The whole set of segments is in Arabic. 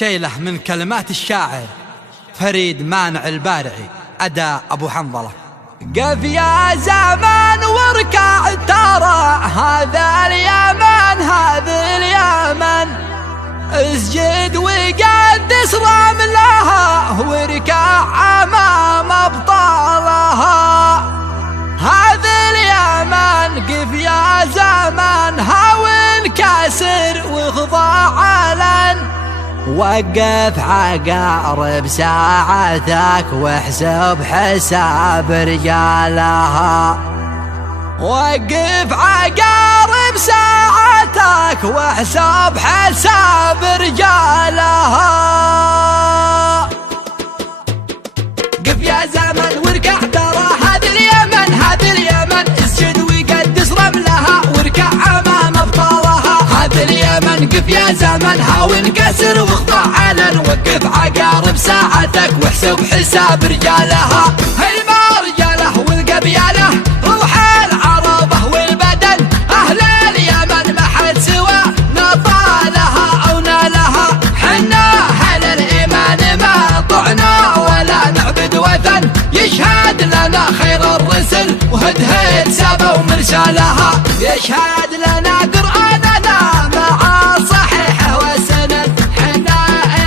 شيله من كلمات الشاعر فريد مانع البارعي، أداء أبو حنظلة. قف يا زمان واركع ترى هذا اليمن، هذا اليمن اسجد وقدس رملها واركع امام ابطالها. هذا اليمن قف يا زمان هاون كاسر واخضع علن، وقف عقارب ساعتك واحسب حساب رجالها. وقف عقارب ساعتك واحسب حساب رجالها. قف يا زمن واركع ترى هذا اليمن، هذا اليمن اسجد وقدس رملها واركع امام ابطالها. هذا اليمن قف يا زمن هاون كسر واخضع علن، وقف عقارب ساعتك واحسب حساب رجالها. هيما رجاله والقبيله روح العربه والبدن، اهل اليمن ما حد سوى نطالها او نالها. حنا اهل الايمان ما طعنا ولا نعبد وثن، يشهد لنا خير الرسل وهدهد سبا ومرسالها. يشهد لنا قرآننا مع صحيحه وسند، حنا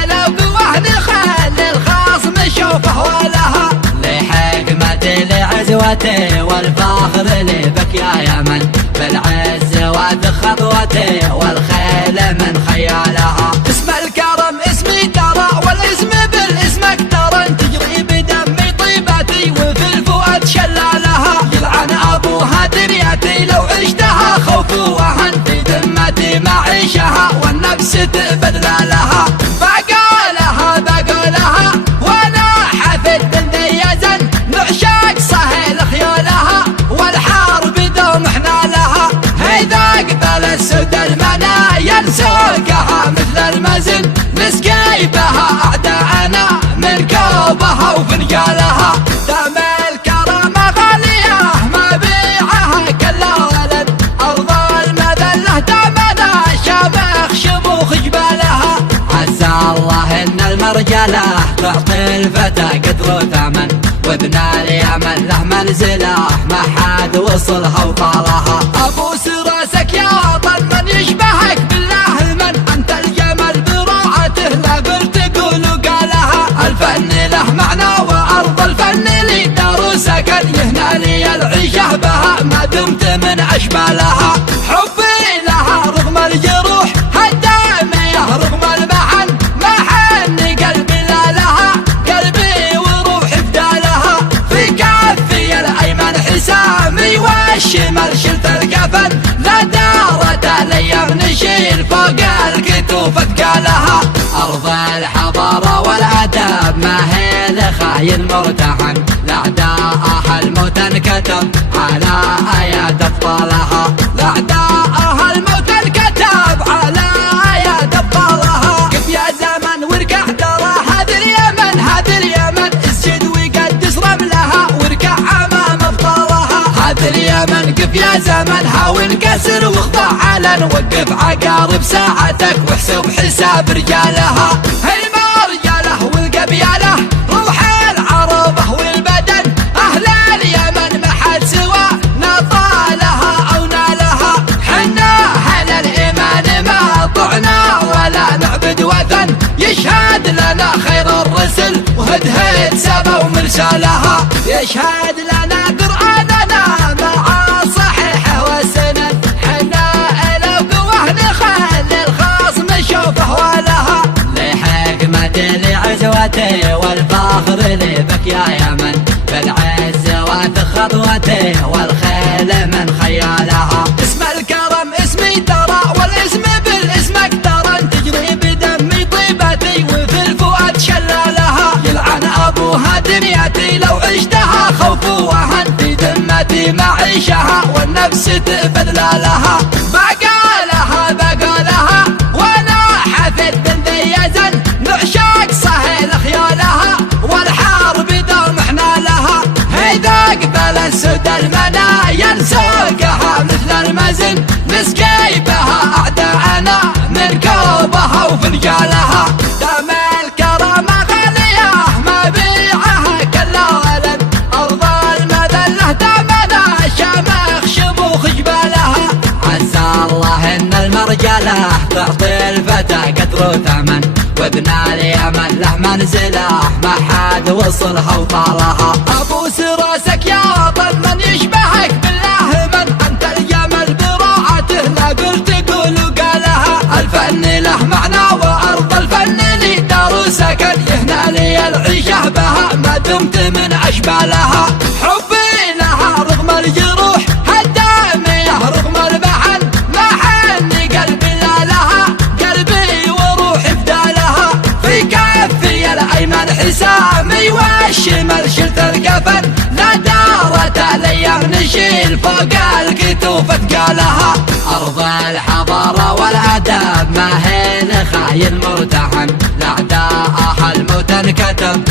لو قوه نخلي الخصم شوفه ولها. لحكمتي لعزوتي والفخر لي بك يا يمن، بالعز وذ خطوتي والخيل من خيالها. اسم الكرم اسمي ترى والاسم بالاسمك ترى، تجري بدمي طيبتي وفي الفؤاد شلالها. يلعن ابوها دنيتي لو عشتها خوف وهن، في ذمتي معيشها والنفس تبذل لها. بقولها بقولها وانا حفد بني يزن، نعشق صهيل خيولها والحرب دوم احنا لها. اذا قبل السود المنايا نسوقها مثل المزن، نسقي بها اعداءنا من كوبها وفنجالها. دم الكرم غاليه ما بيعها كلا ولد، ارض المذله دمنا شامخ شموخ جبالها. عسى الله ان المرجله تعطي الفتى قدر وثمن، وابن اليمن له منزله ما حد وصلها وطالها. ابوس راسك يا وطن من يشبهك بالله المن، انت الجمل براعته لا برتقول وقالها. الفن له معنى وارض الفن لي دار سكن، يهنى لي العيشه بها ما دمت من اشبالها. حبي لها رغم الجروح هالداميه رغم المحن، ما حن قلبي لا لها قلبي وروحي فدالها. في كفي الايمن حسامي والشمال شلت الكفن، لا دارت الايام نشيل فوق الكتوف اثقالها. ارض الحضاره والادب ما هي لخاين مرتهن، لاعداءها الموت انكتب على اياد ابطالها. لاعداءها الموت انكتب على اياد ابطالها. قف يا زمن واركع ترى هذا اليمن، هذا اليمن اسجد وقدس رملها واركع امام ابطالها. هذا اليمن قف يا زمن هاون كسر واخضع علن، وقف عقارب ساعتك واحسب حساب رجالها. هيما رجاله والقبيله روح العربه والبدن، اهل اليمن ما حد سوى نطالها او نالها. حنا اهل الايمان ما طعنا ولا نعبد وثن، يشهد لنا خير الرسل وهدهد سبا ومرسالها. يشهد لنا قرآننا مع صحيحه وسند، حنا لو قوه نخلي الخصم شوفه ولها. لحكمتي لعزوتي والفخر لي بك يا يمن، بالعز وذ خطوتي والخيل من خيالها. اسم الكرم اسمي ترى والاسم بالاسمك ترى، تجري بدمي طيبتي وفي الفؤاد شلالها. يلعن ابوها دنيتي لو عشتها خوف وهن، في ذمتي معيشها والنفس تبذل لها. بقولها بقولها وانا حفد بني يزن، نعشق صهيل خيولها والحرب دوم احنا لها. اذا قبل السود المنايا نسوقها مثل المزن، نسقي بها اعداءنا من كوبها وفنجالها. منزله تعطي الفتى قدر وثمن، وابن اليمن له منزله ما حد وصلها وطالها. ابوس راسك يا وطن من يشبهك بالله من، انت الجمل براعته لا قلت قول وقالها. الفن له معنى وارض الفن لي دار وسكن، يهنى لي العيشه بها ما دمت من اشبالها. حبي لها رغم الجروح الداميه رغم البحن، ما حني قلبي لا لها قلبي وروحي فدالها. في كفي الايمن حسامي والشمال شلت القفن، لا دارت الايام نشيل فوق الكتوف ثقالها. ارض الحضاره والادب ما هي خاين مرتحن، لاعداءها الموت انكتب